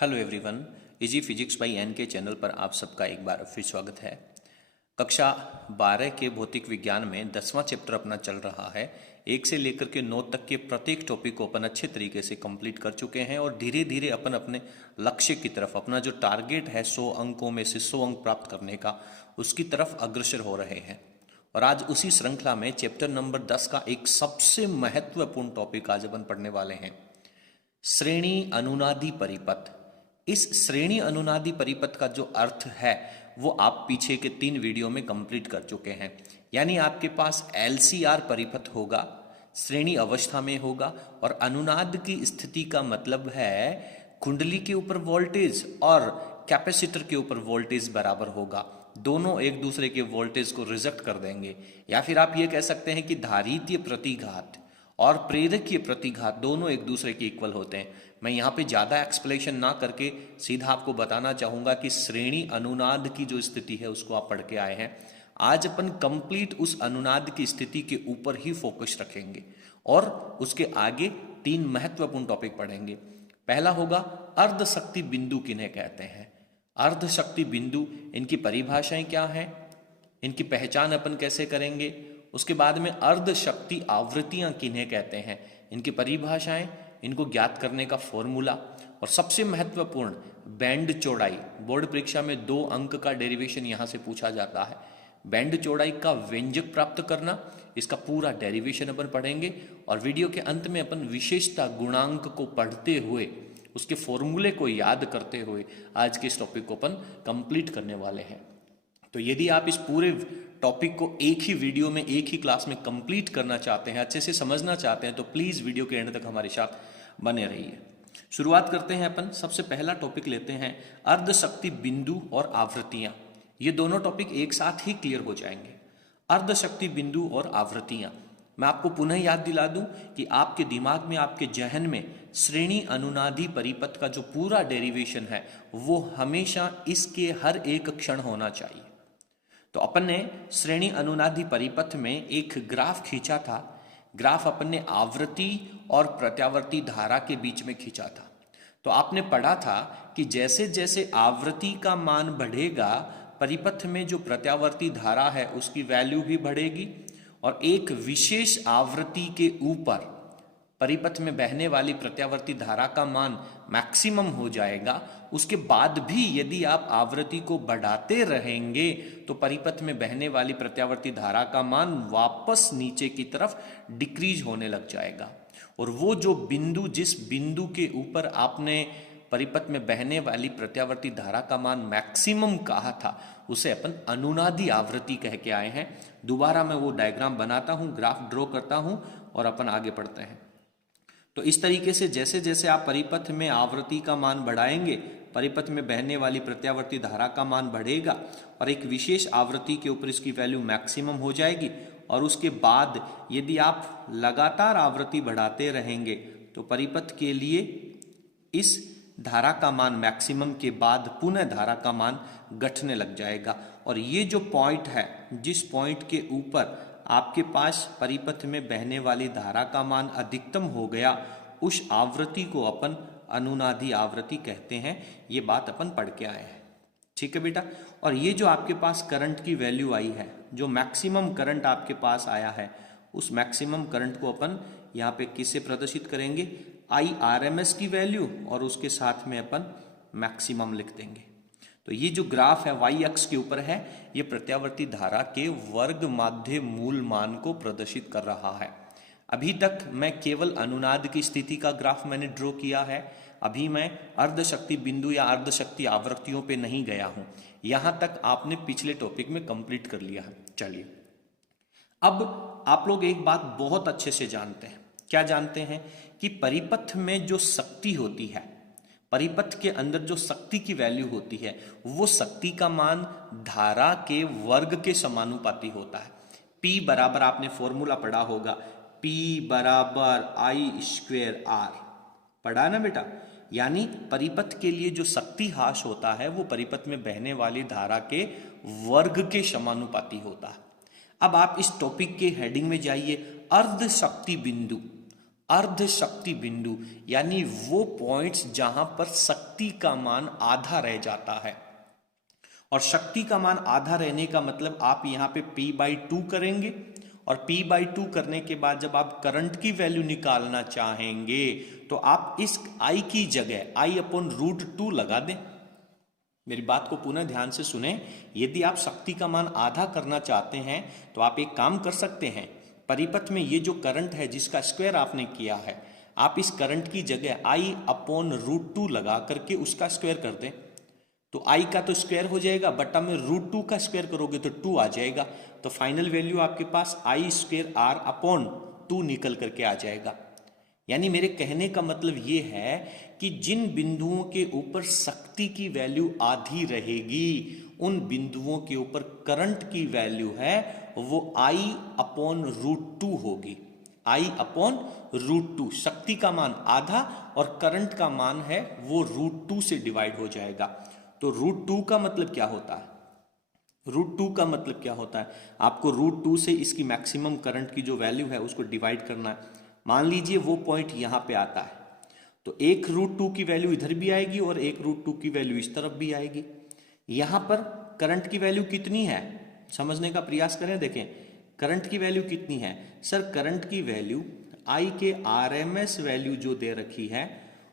Hello everyone, easy physics by N K channel पर आप सबका एक बार फिर स्वागत है। कक्षा 12 के भौतिक विज्ञान में 10वां चैप्टर अपना चल रहा है। 1 से लेकर के 9 तक के प्रत्येक टॉपिक को अपन अच्छे तरीके से कंप्लीट कर चुके हैं और धीरे धीरे अपन अपने लक्ष्य की तरफ, अपना जो टारगेट है 100 अंकों में से 100 अंक प्राप्त करने का, उसकी तरफ अग्रसर हो रहे हैं। और आज उसी श्रृंखला में चैप्टर नंबर 10 का एक सबसे महत्वपूर्ण टॉपिक आज अपन पढ़ने वाले हैं, श्रेणी अनुनादी परिपथ। इस श्रेणी अनुनादी परिपथ का जो अर्थ है वो आप पीछे के 3 वीडियो में कंप्लीट कर चुके हैं। यानी आपके पास एलसीआर परिपथ होगा, श्रेणी अवस्था में होगा, और अनुनाद की स्थिति का मतलब है कुंडली के ऊपर वोल्टेज और कैपेसिटर के ऊपर वोल्टेज बराबर होगा। दोनों एक दूसरे के वोल्टेज को रिजेक्ट कर देंगे। या फिर आप ये कह सकते हैं कि धारितीय प्रतिघात और प्रेरकीय प्रतिघात दोनों एक दूसरे के इक्वल होते हैं। मैं यहाँ पे ज़्यादा एक्सप्लेनेशन ना करके सीधा आपको बताना चाहूँगा कि श्रेणी अनुनाद की जो स्थिति है उसको आप पढ़ के आए हैं। आज अपन कंप्लीट उस अनुनाद की स्थिति के ऊपर ही फोकस रखेंगे और उसके आगे 3 महत्वपूर्ण टॉपिक पढ़ेंगे। पहला होगा अर्धशक्ति बिंदु किन्हें कहते हैं। अर्धशक्ति बिंदु, इनकी परिभाषाएं क्या हैं, इनकी पहचान अपन कैसे करेंगे। उसके बाद में अर्धशक्ति आवृत्तियां किन्हें कहते हैं, इनकी परिभाषाएं, इनको ज्ञात करने का फॉर्मूला, और सबसे महत्वपूर्ण बैंड चौड़ाई। बोर्ड परीक्षा में 2 अंक का डेरिवेशन यहां से पूछा जाता है। बैंड चौड़ाई का व्यंजक प्राप्त करना, इसका पूरा डेरिवेशन अपन पढ़ेंगे। और वीडियो के अंत में अपन विशेषता गुणांक को पढ़ते हुए, उसके फॉर्मूले को याद करते हुए आज के इस टॉपिक को अपन कंप्लीट करने वाले हैं। तो यदि आप इस पूरे टॉपिक को एक ही वीडियो में, एक ही क्लास में कंप्लीट करना चाहते हैं, अच्छे से समझना चाहते हैं, तो प्लीज वीडियो के एंड तक हमारे साथ बने रहिए। शुरुआत करते हैं अपन। सबसे पहला टॉपिक लेते हैं अर्धशक्ति बिंदु और आवृत्तियां। ये दोनों टॉपिक एक साथ ही क्लियर हो जाएंगे। अर्धशक्ति बिंदु और आवृत्तियां, मैं आपको पुनः याद दिला दूं कि आपके दिमाग में, आपके जहन में श्रेणी अनुनादी परिपथ का जो पूरा डेरिवेशन है वो हमेशा इसके हर एक क्षण होना चाहिए। तो अपन ने श्रेणी अनुनादी परिपथ में एक ग्राफ खींचा था। ग्राफ अपन ने आवृत्ति और प्रत्यावर्ती धारा के बीच में खींचा था। तो आपने पढ़ा था कि जैसे जैसे आवृत्ति का मान बढ़ेगा, परिपथ में जो प्रत्यावर्ती धारा है उसकी वैल्यू भी बढ़ेगी, और एक विशेष आवृत्ति के ऊपर परिपथ में बहने वाली प्रत्यावर्ती धारा का मान मैक्सिमम हो जाएगा। उसके बाद भी यदि आप आवृत्ति को बढ़ाते रहेंगे तो परिपथ में बहने वाली प्रत्यावर्ती धारा का मान वापस नीचे की तरफ डिक्रीज होने लग जाएगा। और वो जो बिंदु, जिस बिंदु के ऊपर आपने परिपथ में बहने वाली प्रत्यावर्ती धारा का मान मैक्सिमम कहा था, उसे अपन अनुनादी आवृत्ति कह के आए हैं। दोबारा मैं वो डायग्राम बनाता हूं, ग्राफ ड्रॉ करता हूं और अपन आगे बढ़ते हैं। तो इस तरीके से जैसे जैसे आप परिपथ में आवृत्ति का मान बढ़ाएंगे, परिपथ में बहने वाली प्रत्यावर्ती धारा का मान बढ़ेगा और एक विशेष आवृत्ति के ऊपर इसकी वैल्यू मैक्सिमम हो जाएगी। और उसके बाद यदि आप लगातार आवृत्ति बढ़ाते रहेंगे तो परिपथ के लिए इस धारा का मान मैक्सिमम के बाद पुनः धारा का मान घटने लग जाएगा। और ये जो पॉइंट है, जिस पॉइंट के ऊपर आपके पास परिपथ में बहने वाली धारा का मान अधिकतम हो गया, उस आवृत्ति को अपन अनुनादी आवृत्ति कहते हैं। ये बात अपन पढ़ के आए हैं, ठीक है बेटा। और ये जो आपके पास करंट की वैल्यू आई है, जो मैक्सिमम करंट आपके पास आया है, उस मैक्सिमम करंट को अपन यहाँ पे किससे प्रदर्शित करेंगे, IRMS की वैल्यू, और उसके साथ में अपन मैक्सिमम लिख देंगे। तो ये जो ग्राफ है y अक्ष के ऊपर है, ये प्रत्यावर्ती धारा के वर्ग माध्य मूल मान को प्रदर्शित कर रहा है। अभी तक मैं केवल अनुनाद की स्थिति का ग्राफ मैंने ड्रॉ किया है। अभी मैं अर्धशक्ति बिंदु या अर्धशक्ति आवृत्तियों पे नहीं गया हूं। यहां तक आपने पिछले टॉपिक में कंप्लीट कर लिया है। चलिए, अब आप लोग एक बात बहुत अच्छे से जानते हैं। क्या जानते हैं? कि परिपथ में जो शक्ति होती है, परिपथ के अंदर जो शक्ति की वैल्यू होती है, वो शक्ति का मान धारा के वर्ग के समानुपाती होता है। P बराबर, आपने फॉर्मूला पढ़ा होगा, P बराबर I²R, पढ़ा ना बेटा। यानी परिपथ के लिए जो शक्ति हास होता है वो परिपथ में बहने वाली धारा के वर्ग के समानुपाती होता है। अब आप इस टॉपिक के हेडिंग में जाइए, अर्धशक्ति बिंदु। अर्ध शक्ति बिंदु यानी वो पॉइंट्स जहां पर शक्ति का मान आधा रह जाता है। और शक्ति का मान आधा रहने का मतलब आप यहां पे P/2 करेंगे और P/2 करने के बाद जब आप करंट की वैल्यू निकालना चाहेंगे तो आप इस I की जगह I/√2 लगा दें। मेरी बात को पुनः ध्यान से सुने। यदि आप शक्ति का मान आधा करना चाहते हैं तो आप एक काम कर सकते हैं, परिपथ में ये जो करंट है जिसका स्क्वायर आपने किया है, आप इस करंट की जगह I/√2 लगा करके उसका स्क्वायर कर दें। तो I का तो स्क्वायर हो जाएगा, बटा में √2 का स्क्वायर करोगे तो 2 आ जाएगा। तो फाइनल वैल्यू आपके पास I²R/2 निकल करके आ जाएगा। यानी मेरे कहने का मतलब ये है कि जिन बिंदुओं के ऊपर शक्ति की वैल्यू आधी रहेगी उन बिंदुओं के ऊपर करंट की वैल्यू है वो I/√2 होगी। I/√2, शक्ति का मान आधा और करंट का मान है वो √2 से डिवाइड हो जाएगा। तो √2 का मतलब क्या होता है? √2 का मतलब क्या होता है? आपको √2 से इसकी मैक्सिमम करंट की जो वैल्यू है उसको डिवाइड करना है। मान लीजिए वो पॉइंट यहां पे आता है तो एक √2 की वैल्यू इधर भी आएगी और एक √2 की वैल्यू इस तरफ भी आएगी। यहां पर करंट की वैल्यू कितनी है समझने का प्रयास करें। देखें करंट की वैल्यू कितनी है। सर करंट की वैल्यू I के RMS वैल्यू जो दे रखी है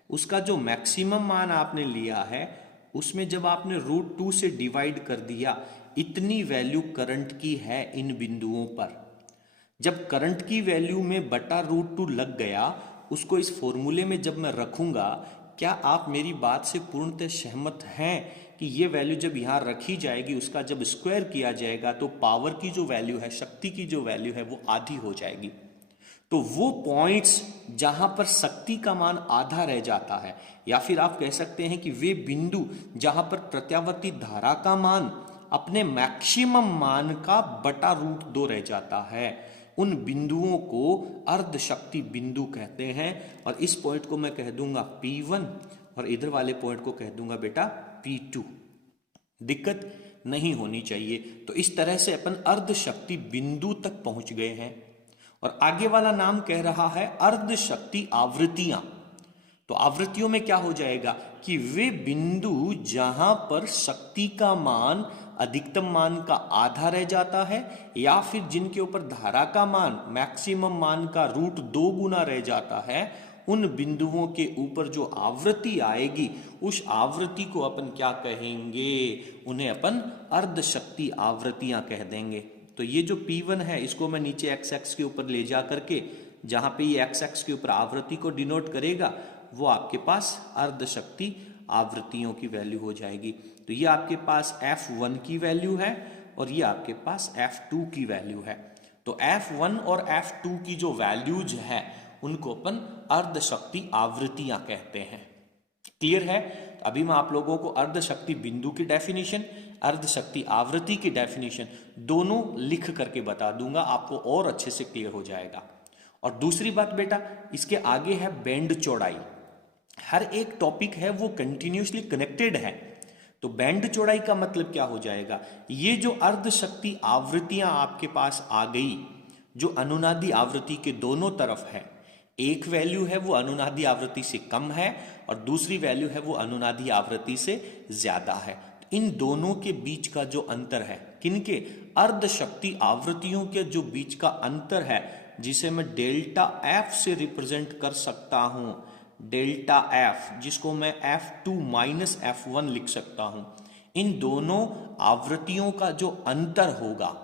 उसका जो मैक्सिमम मान आपने लिया है उसमें जब आपने √2 से डिवाइड कर दिया, इतनी वैल्यू करंट की है इन बिंदुओं पर। जब करंट की वैल्यू में बटा √2 लग गया, उसको इस फॉर्मूले में जब मैं रखूंगा, क्या आप मेरी बात से पूर्णतः सहमत हैं कि ये वैल्यू जब यहाँ रखी जाएगी उसका जब स्क्वायर किया जाएगा तो पावर की जो वैल्यू है, शक्ति की जो वैल्यू है वो आधी हो जाएगी। तो वो पॉइंट्स जहां पर शक्ति का मान आधा रह जाता है, या फिर आप कह सकते हैं कि वे बिंदु जहां पर प्रत्यावर्ती धारा का मान अपने मैक्सिमम मान का बटा √2 रह जाता है, उन बिंदुओं को अर्ध शक्ति बिंदु कहते हैं। और इस पॉइंट को मैं कह दूंगा P1 और इधर वाले पॉइंट को कह दूंगा बेटा P2। दिक्कत नहीं होनी चाहिए। तो इस तरह से अपन अर्ध शक्ति बिंदु तक पहुंच गए हैं। और आगे वाला नाम कह रहा है अर्ध शक्ति आवृत्तियां। तो आवृत्तियों में क्या हो जाएगा कि वे बिंदु जहां पर शक्ति का मान अधिकतम मान का आधा रह जाता है, या फिर जिनके ऊपर धारा का मान मैक्सिमम मान का √2 गुना रह जाता है, उन बिंदुओं के ऊपर जो आवृत्ति आएगी उस आवृत्ति को अपन क्या कहेंगे? उन्हें अपन अर्ध शक्ति आवृत्तियां कह देंगे। तो ये जो P1 है इसको मैं नीचे एक्स एक्स के ऊपर ले जा करके, जहां पे ये एक्स एक्स के ऊपर आवृत्ति को डिनोट करेगा वो आपके पास अर्ध शक्ति आवृत्तियों की वैल्यू हो जाएगी। तो ये आपके पास F1 की वैल्यू है और ये आपके पास F2 की वैल्यू है। तो F1 और F2 की जो वैल्यूज है उनको अपन अर्ध शक्ति आवृत्तियां कहते हैं। क्लियर है? तो अभी मैं आप लोगों को अर्ध शक्ति बिंदु की डेफिनेशन, अर्ध शक्ति आवृत्ति की डेफिनेशन दोनों लिख करके बता दूंगा, आपको और अच्छे से क्लियर हो जाएगा। और दूसरी बात बेटा, इसके आगे है बैंड चौड़ाई। हर एक टॉपिक है वो कंटिन्यूसली कनेक्टेड है। तो बैंड चौड़ाई का मतलब क्या हो जाएगा? ये जो अर्ध शक्ति आवृत्तियां आपके पास आ गई, जो अनुनादी आवृत्ति के दोनों तरफ है, एक वैल्यू है वो अनुनादी आवृत्ति से कम है और दूसरी वैल्यू है वो अनुनादी आवृत्ति से ज्यादा है। इन दोनों के बीच का जो अंतर है, किनके? अर्ध शक्ति आवृत्तियों के जो बीच का अंतर है, जिसे मैं डेल्टा F से रिप्रेजेंट कर सकता हूं, डेल्टा F, जिसको मैं F2 माइनस F1 लिख सकता हूं। इन दोनों आवृत्तियों का जो अंतर होगा,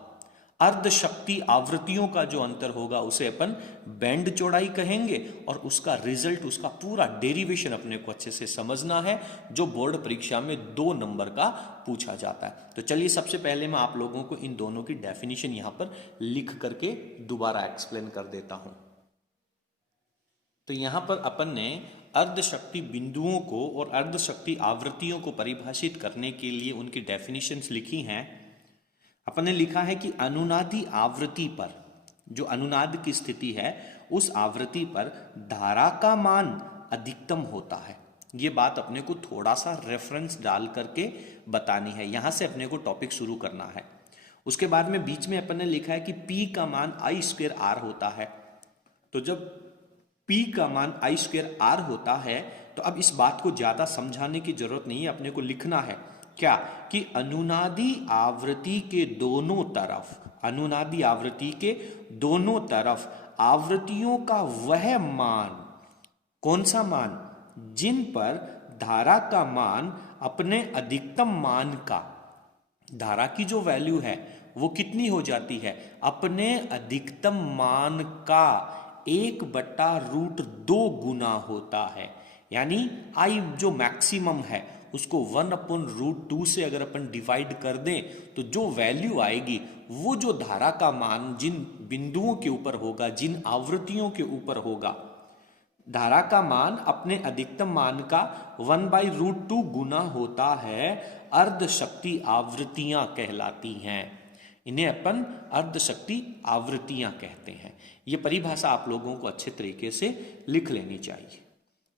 अर्ध शक्ति आवृत्तियों का जो अंतर होगा, उसे अपन बैंड चौड़ाई कहेंगे। और उसका रिजल्ट, उसका पूरा डेरिवेशन अपने को अच्छे से समझना है, जो बोर्ड परीक्षा में 2 नंबर का पूछा जाता है। तो चलिए सबसे पहले मैं आप लोगों को इन दोनों की डेफिनेशन यहां पर लिख करके दोबारा एक्सप्लेन कर देता हूं। तो यहां पर अपन ने अर्ध शक्ति बिंदुओं को और अर्ध शक्ति आवृत्तियों को परिभाषित करने के लिए उनकी डेफिनेशंस लिखी हैं। अपन ने लिखा है कि अनुनादी आवृत्ति पर, जो अनुनाद की स्थिति है, उस आवृत्ति पर धारा का मान अधिकतम होता है। ये बात अपने को थोड़ा सा रेफरेंस डाल करके बतानी है, यहां से अपने को टॉपिक शुरू करना है। उसके बाद में बीच में अपन ने लिखा है कि P का मान I² R होता है। तो जब P का मान I स्क्वायर R होता है। तो अब इस बात को ज्यादा समझाने की जरूरत नहीं है, अपने को लिखना है क्या कि अनुनादी आवृत्ति के दोनों तरफ, अनुनादी आवृत्ति के दोनों तरफ आवृत्तियों का वह मान, कौन सा मान, जिन पर धारा का मान अपने अधिकतम मान का, धारा की जो वैल्यू है वो कितनी हो जाती है, अपने अधिकतम मान का 1/√2 गुना होता है। यानी आई जो मैक्सिमम है उसको 1/√2 से अगर अपन डिवाइड कर दें तो जो वैल्यू आएगी वो जो धारा का मान जिन बिंदुओं के ऊपर होगा, जिन आवृत्तियों के ऊपर होगा, धारा का मान अपने अधिकतम मान का 1/√2 गुना होता है, अर्ध शक्ति आवृत्तियां कहलाती हैं। इन्हें अपन अर्ध शक्ति आवृत्तियां कहते हैं। ये परिभाषा आप लोगों को अच्छे तरीके से लिख लेनी चाहिए,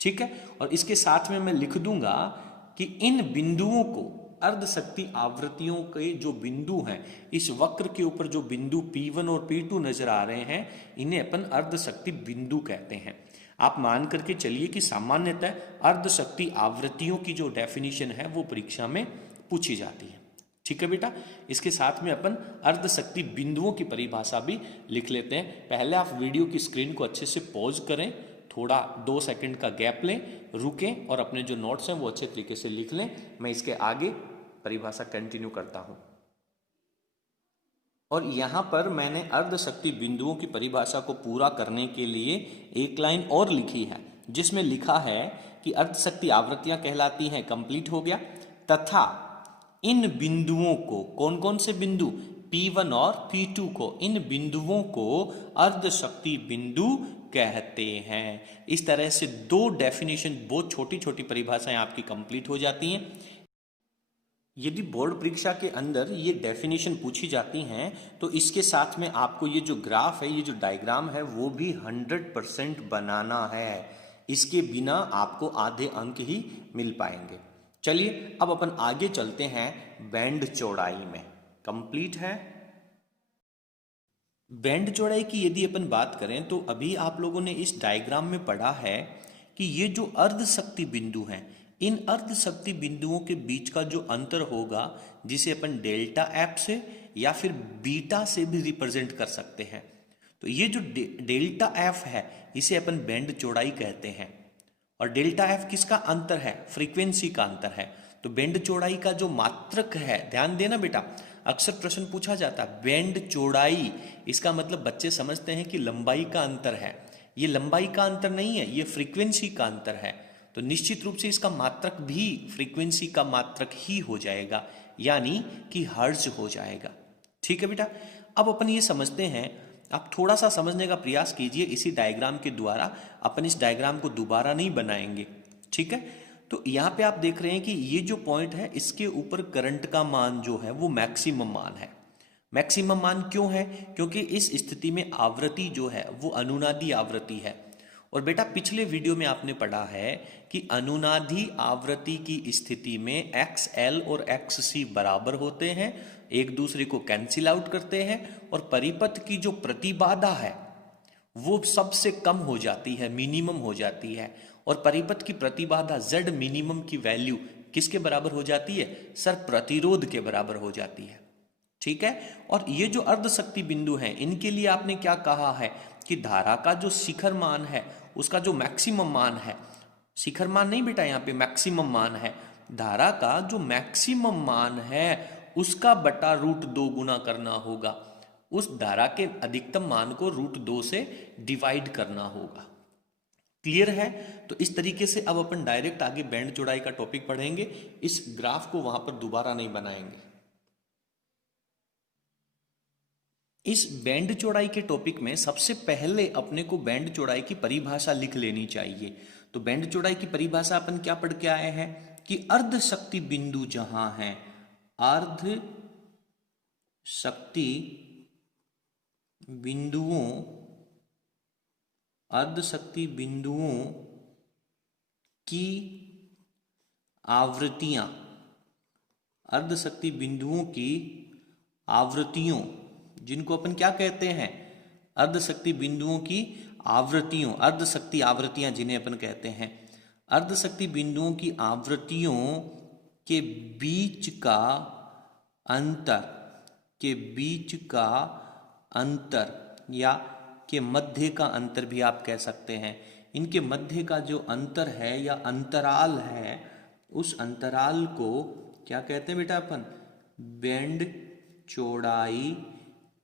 ठीक है। और इसके साथ में मैं लिख दूंगा कि इन बिंदुओं को, अर्ध शक्ति आवृत्तियों के जो बिंदु हैं, इस वक्र के ऊपर जो बिंदु P1 और P2 नजर आ रहे हैं, इन्हें अपन अर्ध शक्ति बिंदु कहते हैं। आप मान करके चलिए कि सामान्यतः अर्ध शक्ति आवृत्तियों की जो डेफिनेशन है वो परीक्षा में पूछी जाती है, ठीक है बेटा। इसके साथ में अपन अर्ध शक्ति बिंदुओं की परिभाषा भी लिख लेते हैं। पहले आप वीडियो की स्क्रीन को अच्छे से पॉज करें, थोड़ा 2 सेकंड का गैप लें, रुकें और अपने जो नोट्स हैं वो अच्छे तरीके से लिख लें। मैं इसके आगे परिभाषा कंटिन्यू करता हूं। और यहां पर मैंने अर्ध शक्ति बिंदुओं की परिभाषा को पूरा करने के लिए एक लाइन और लिखी है, जिसमें लिखा है कि अर्ध शक्ति आवृत्तियां कहलाती हैं, कंप्लीट हो गया, तथा इन बिंदुओं को, कौन कौन से बिंदु, P1 और P2 को, इन बिंदुओं को अर्ध शक्ति बिंदु कहते हैं। इस तरह से 2 डेफिनेशन, बहुत छोटी छोटी परिभाषाएं आपकी कंप्लीट हो जाती हैं। यदि बोर्ड परीक्षा के अंदर ये डेफिनेशन पूछी जाती हैं तो इसके साथ में आपको ये जो ग्राफ है, ये जो डायग्राम है वो भी 100% बनाना है। इसके बिना आपको आधे अंक ही मिल पाएंगे। चलिए अब अपन आगे चलते हैं बैंड चौड़ाई में। कंप्लीट है बैंड चौड़ाई की यदि अपन बात करें तो अभी आप लोगों ने इस डायग्राम में पढ़ा है कि ये जो अर्ध शक्ति बिंदु हैं, इन अर्ध शक्ति बिंदुओं के बीच का जो अंतर होगा, जिसे अपन डेल्टा एफ से या फिर बीटा से भी रिप्रेजेंट कर सकते हैं। तो ये जो डेल्टा एफ है इसे अपन बैंड चौड़ाई कहते हैं। और डेल्टा एफ किसका अंतर है, फ्रीक्वेंसी का अंतर है। तो बैंड चौड़ाई का जो मात्रक है, ध्यान देना बेटा, अक्सर प्रश्न पूछा जाता है बैंड चौड़ाई, इसका मतलब बच्चे समझते हैं कि लंबाई का अंतर है। ये लंबाई का अंतर नहीं है, ये फ्रीक्वेंसी का अंतर है। तो निश्चित रूप से इसका मात्रक भी फ्रीक्वेंसी का मात्रक ही हो जाएगा, यानी कि हर्ट्ज हो जाएगा, ठीक है बेटा। अब अपन ये समझते हैं, आप थोड़ा सा समझने का प्रयास कीजिए इसी डायग्राम के द्वारा। अपन इस डायग्राम को दोबारा नहीं बनाएंगे, ठीक है। तो यहाँ पे आप देख रहे हैं कि ये जो पॉइंट है इसके ऊपर करंट का मान जो है वो मैक्सिमम मान है। मैक्सिमम मान क्यों है, क्योंकि इस स्थिति में आवृत्ति जो है वो अनुनादी आवृत्ति है। और बेटा पिछले वीडियो में आपने पढ़ा है कि अनुनादी आवृत्ति की स्थिति में XL और XC बराबर होते हैं, एक दूसरे को कैंसिल आउट करते हैं, और परिपथ की जो प्रतिबाधा है वो सबसे कम हो जाती है, मिनिमम हो जाती है। और परिपथ की प्रतिबाधा Z मिनिमम की वैल्यू किसके बराबर हो जाती है, सर प्रतिरोध के बराबर हो जाती है, ठीक है। और ये जो अर्ध शक्ति बिंदु हैं इनके लिए आपने क्या कहा है कि धारा का जो शिखर मान है उसका जो मैक्सिमम मान है, शिखर मान नहीं बेटा, यहाँ पे मैक्सिमम मान है, धारा का जो मैक्सिमम मान है उसका बटा √2 गुना करना होगा, उस धारा के अधिकतम मान को √2 से डिवाइड करना होगा। क्लियर है। तो इस तरीके से अब अपन डायरेक्ट आगे बैंड चौड़ाई का टॉपिक पढ़ेंगे, इस ग्राफ को वहां पर दोबारा नहीं बनाएंगे। इस बैंड चौड़ाई के टॉपिक में सबसे पहले अपने को बैंड चौड़ाई की परिभाषा लिख लेनी चाहिए। तो बैंड चौड़ाई की परिभाषा अपन क्या पढ़ के आए हैं कि अर्ध शक्ति बिंदु जहां है, अर्ध शक्ति बिंदुओं, अर्ध शक्ति बिंदुओं की आवृत्तियां, अर्ध शक्ति बिंदुओं की आवृत्तियों, जिनको अपन क्या कहते हैं, अर्ध शक्ति बिंदुओं की आवृत्तियों, अर्धशक्ति आवृत्तियां जिन्हें अपन कहते हैं, अर्धशक्ति बिंदुओं की आवृत्तियों के बीच का अंतर या के मध्य का अंतर भी आप कह सकते हैं। इनके मध्य का जो अंतर है या अंतराल है, उस अंतराल को क्या कहते हैं बेटा अपन? बैंड चौड़ाई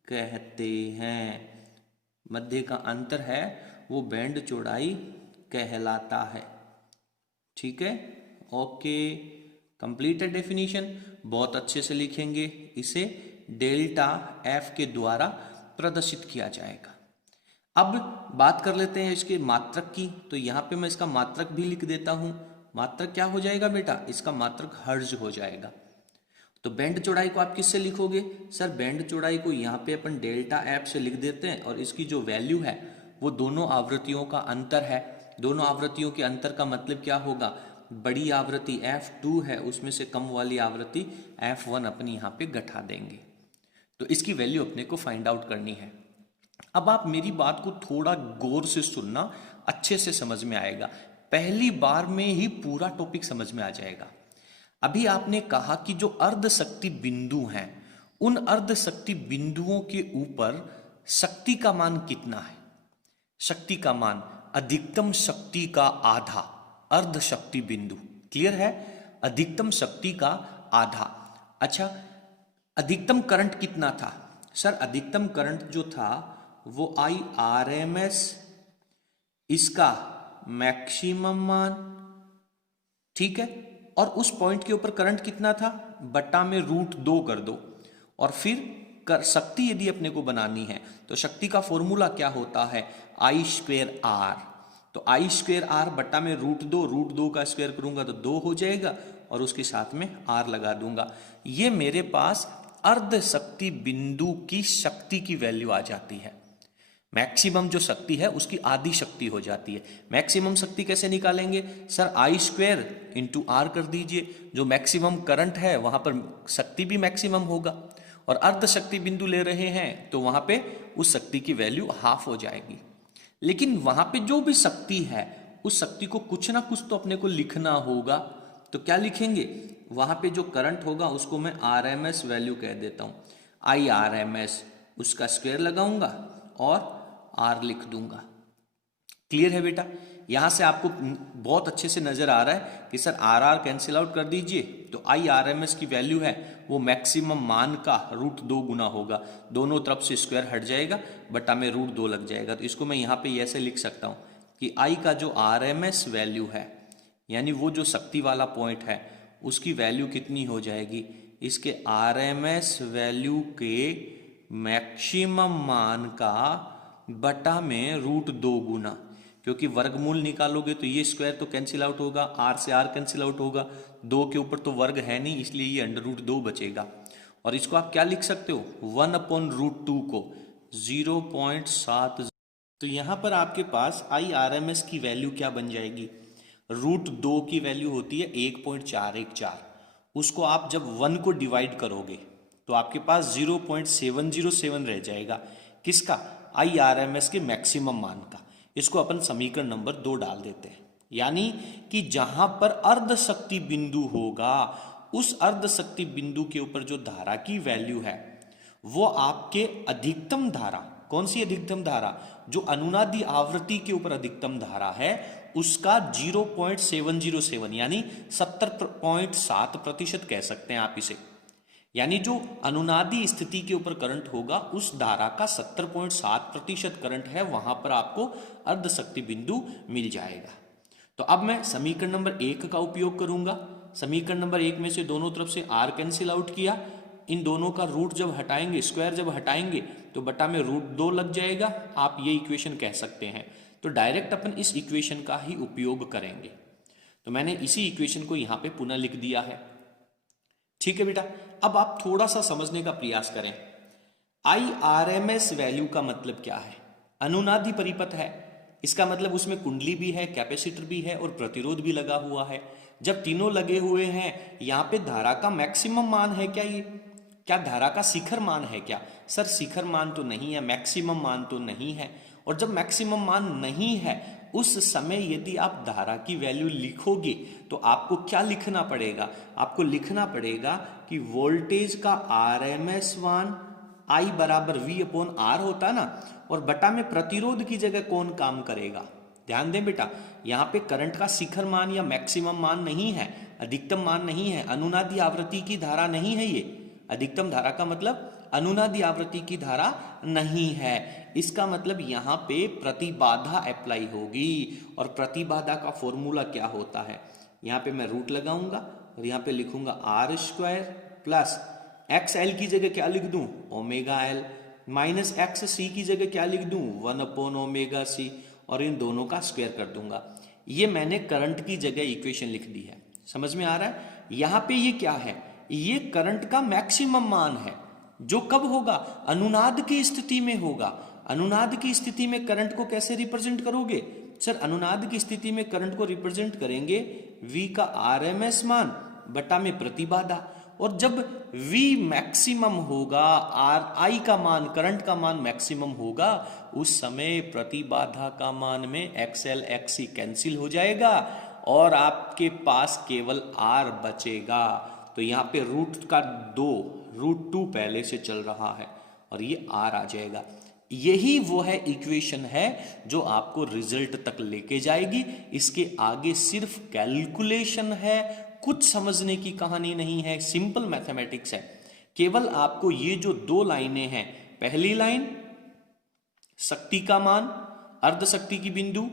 कहते हैं। मध्य का अंतर है वो बैंड चौड़ाई कहलाता है। ठीक है, ओके, कंप्लीट है डेफिनेशन। बहुत अच्छे से लिखेंगे, इसे डेल्टा एफ के द्वारा प्रदर्शित किया जाएगा। अब बात कर लेते हैं इसके मात्रक की। तो यहाँ पे मैं इसका मात्रक भी लिख देता हूँ। मात्रक क्या हो जाएगा बेटा? इसका मात्रक हर्ज हो जाएगा। तो बैंड चौड़ाई को आप किससे लिखोगे? सर बैंड चौड़ाई को यहाँ पे अपन डेल्टा एफ से लिख देते हैं, और इसकी जो वैल्यू है वो दोनों आवृत्तियों का अंतर है। दोनों आवृत्तियों के अंतर का मतलब क्या होगा? बड़ी आवृत्ति F2 है, उसमें से कम वाली आवृत्ति F1 अपनी यहाँ पे घटा देंगे। तो इसकी वैल्यू अपने को फाइंड आउट करनी है। अब आप मेरी बात को थोड़ा गौर से सुनना, अच्छे से समझ में आएगा। पहली बार में ही पूरा टॉपिक समझ में आ जाएगा। अभी आपने कहा कि जो अर्धशक्ति बिंदु हैं, उन अर्धशक्ति बिंदुओं के ऊपर शक्ति का मान कितना है? शक्ति का मान अधिकतम शक्ति का आधा, अर्ध शक्ति बिंदु। क्लियर है? अधिकतम शक्ति का आधा। अच्छा, अधिकतम करंट कितना था? सर अधिकतम करंट जो था वो IRMS, इसका मैक्सिमम मान, ठीक है, और उस पॉइंट के ऊपर करंट कितना था? बटा में √2 कर दो। और फिर शक्ति यदि अपने को बनानी है तो शक्ति का फॉर्मूला क्या होता है? I²R। तो I²R बटा में √2 का स्क्वायर करूंगा तो 2 हो जाएगा, और उसके साथ में R लगा दूंगा। ये मेरे पास अर्ध शक्ति बिंदु की शक्ति की वैल्यू आ जाती है। मैक्सिमम जो शक्ति है उसकी आधी शक्ति हो जाती है। मैक्सिमम शक्ति कैसे निकालेंगे? सर I² × R कर दीजिए। जो मैक्सिमम करंट है वहां पर शक्ति भी मैक्सिमम होगा, और अर्ध शक्ति बिंदु ले रहे हैं तो वहां पे उस शक्ति की वैल्यू हाफ हो जाएगी। लेकिन वहां पे जो भी शक्ति है, उस शक्ति को कुछ ना कुछ तो अपने को लिखना होगा। तो क्या लिखेंगे? वहां पे जो करंट होगा उसको मैं RMS वैल्यू कह देता हूं। IRMS, उसका स्क्वायर लगाऊंगा और R लिख दूंगा। क्लियर है बेटा? यहां से आपको बहुत अच्छे से नजर आ रहा है कि सर RR कैंसिल आउट कर दीजिए, तो IRMS की वैल्यू है वो मैक्सिमम मान का √2 गुना होगा। दोनों तरफ से स्क्वायर हट जाएगा, बटा में √2 लग जाएगा। तो इसको मैं यहाँ पे ऐसे लिख सकता हूँ कि I का जो RMS वैल्यू है, यानी वो जो शक्ति वाला पॉइंट है, उसकी वैल्यू कितनी हो जाएगी? इसके RMS वैल्यू के मैक्सिमम मान का बटा में √2 गुना, क्योंकि वर्गमूल निकालोगे तो ये स्क्वायर तो कैंसिल आउट होगा, R से R कैंसिल आउट होगा, 2 के ऊपर तो वर्ग है नहीं, इसलिए ये √2 बचेगा। और इसको आप क्या लिख सकते हो? 1/√2 को 0.7। तो यहां पर आपके पास IRMS की वैल्यू क्या बन जाएगी? √2 की वैल्यू होती है 1.414। उसको आप जब 1 को डिवाइड करोगे तो आपके पास 0.707 रह जाएगा। किसका? IRMS के मैक्सिमम मान का। इसको अपन समीकरण नंबर 2 डाल देते हैं। यानी कि जहां पर अर्ध शक्ति बिंदु होगा, उस अर्ध शक्ति बिंदु के ऊपर जो धारा की वैल्यू है वो आपके अधिकतम धारा, कौन सी अधिकतम धारा? जो अनुनादी आवृत्ति के ऊपर अधिकतम धारा है उसका 0.707 यानी 70.7% कह सकते हैं आप इसे। यानी जो अनुनादी स्थिति के ऊपर करंट होगा उस धारा का 70.7% करंट है, वहां पर आपको अर्ध शक्ति बिंदु मिल जाएगा। तो अब मैं समीकरण नंबर 1 का उपयोग करूंगा। समीकरण नंबर 1 में से दोनों तरफ से R कैंसिल आउट किया, इन दोनों का रूट जब हटाएंगे, स्क्वायर जब हटाएंगे तो बटा में √2 लग जाएगा। आप ये इक्वेशन कह सकते हैं। तो डायरेक्ट अपन इस इक्वेशन का ही उपयोग करेंगे। तो मैंने इसी इक्वेशन को यहां पे पुनः लिख दिया है। ठीक है बेटा, अब आप थोड़ा सा समझने का प्रयास करें। IRMS वैल्यू का मतलब क्या है? अनुनादी परिपथ है, इसका मतलब उसमें कुंडली भी है, कैपेसिटर भी है और प्रतिरोध भी लगा हुआ है। जब तीनों लगे हुए हैं, यहां पे धारा का मैक्सिमम मान है क्या? ये क्या धारा का शिखर मान है क्या? सर शिखर मान तो नहीं है, मैक्सिमम मान तो नहीं है। और और जब मैक्सिमम मान नहीं है उस समय यदि आप धारा की वैल्यू लिखोगे तो आपको क्या लिखना पड़ेगा, आपको लिखना पड़ेगा कि वोल्टेज का आरएमएस मान I बराबर V अपॉन R होता ना, और बटा में प्रतिरोध की जगह कौन काम करेगा। ध्यान दें बेटा, यहाँ पे करंट का शिखर मान या मैक्सिमम मान नहीं है, अधिकतम मान नहीं है, अनुनादी आवृत्ति की धारा नहीं है ये। अधिकतम धारा का मतलब अनुनादी आवृत्ति की धारा नहीं है। इसका मतलब यहाँ पे प्रतिबाधा अप्लाई होगी, और प्रतिबाधा का फॉर्मूला क्या होता है, यहाँ पे मैं रूट लगाऊंगा और यहाँ पे लिखूंगा R square plus X L की जगह क्या लिख दूं, omega L, minus X C की जगह क्या लिख दूं, 1 अपॉन ओमेगा सी, और इन दोनों का स्क्वायर कर दूंगा। ये मैंने करंट की जगह इक्वेशन लिख दी है, समझ में आ रहा है। यहाँ पे ये क्या है, ये करंट का मैक्सिमम मान है, जो कब होगा, अनुनाद की स्थिति में होगा। अनुनाद की स्थिति में करंट को कैसे रिप्रेजेंट करोगे सर, अनुनाद की स्थिति में करंट को रिप्रेजेंट करेंगे V का आरएमएस मान बटा में प्रतिबाधा, और जब V मैक्सिमम होगा, I का मान, करंट का मान मैक्सिमम होगा, उस समय प्रतिबाधा का मान में XL XC कैंसिल हो जाएगा और आपके पास केवल R बचेगा। तो यहाँ पे √2 पहले से चल रहा है और ये R आ जाएगा। यही वो है इक्वेशन है जो आपको रिजल्ट तक लेके जाएगी। इसके आगे सिर्फ कैलकुलेशन है, कुछ समझने की कहानी नहीं है, सिंपल मैथमेटिक्स है। केवल आपको ये जो दो लाइनें हैं, पहली लाइन शक्ति का मान, अर्ध शक्ति की बिंदु,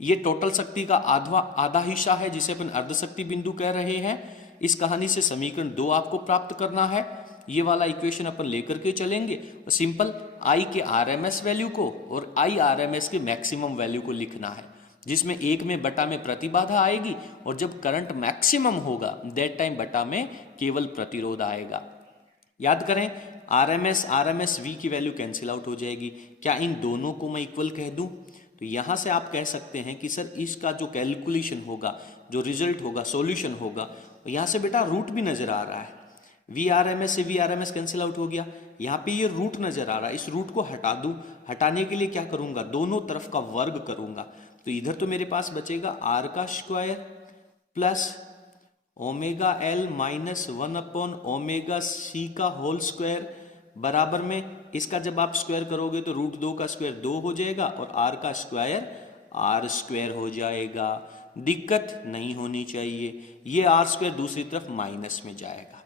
ये टोटल शक्ति का आधा हिस्सा है जिसे अपन अर्ध शक्ति बिंदु कह रहे हैं। इस कहानी से समीकरण 2 आपको प्राप्त करना है। ये वाला इक्वेशन अपन लेकर के चलेंगे, सिंपल I के आरएमएस वैल्यू को और I आरएमएस के मैक्सिमम वैल्यू को लिखना है, जिसमें एक में बटा में प्रतिबाधा आएगी और जब करंट मैक्सिमम होगा दैट टाइम बटा में केवल प्रतिरोध आएगा। याद करें, आरएमएस V की वैल्यू कैंसिल आउट हो जाएगी। क्या इन दोनों को मैं इक्वल कह दूं? तो यहां से आप कह सकते हैं कि सर इसका जो कैलकुलेशन होगा, जो रिजल्ट होगा, सॉल्यूशन होगा, यहां से बेटा रूट भी नजर आ रहा है, VRMS से VRMS कैंसिल आउट हो गया। यहाँ पे ये रूट नजर आ रहा है, इस रूट को हटा दूं। हटाने के लिए क्या करूंगा, दोनों तरफ का वर्ग करूंगा। तो इधर तो मेरे पास बचेगा R का square plus omega L minus 1 upon omega C का होल स्क्वायर बराबर में, इसका जब आप स्क्वायर करोगे तो √2 का स्क्वायर 2 हो जाएगा और R का स्क्वायर R स्क्वायर हो जाएगा। दिक्कत नहीं होनी चाहिए। ये R स्क्वायर दूसरी तरफ माइनस में जाएगा,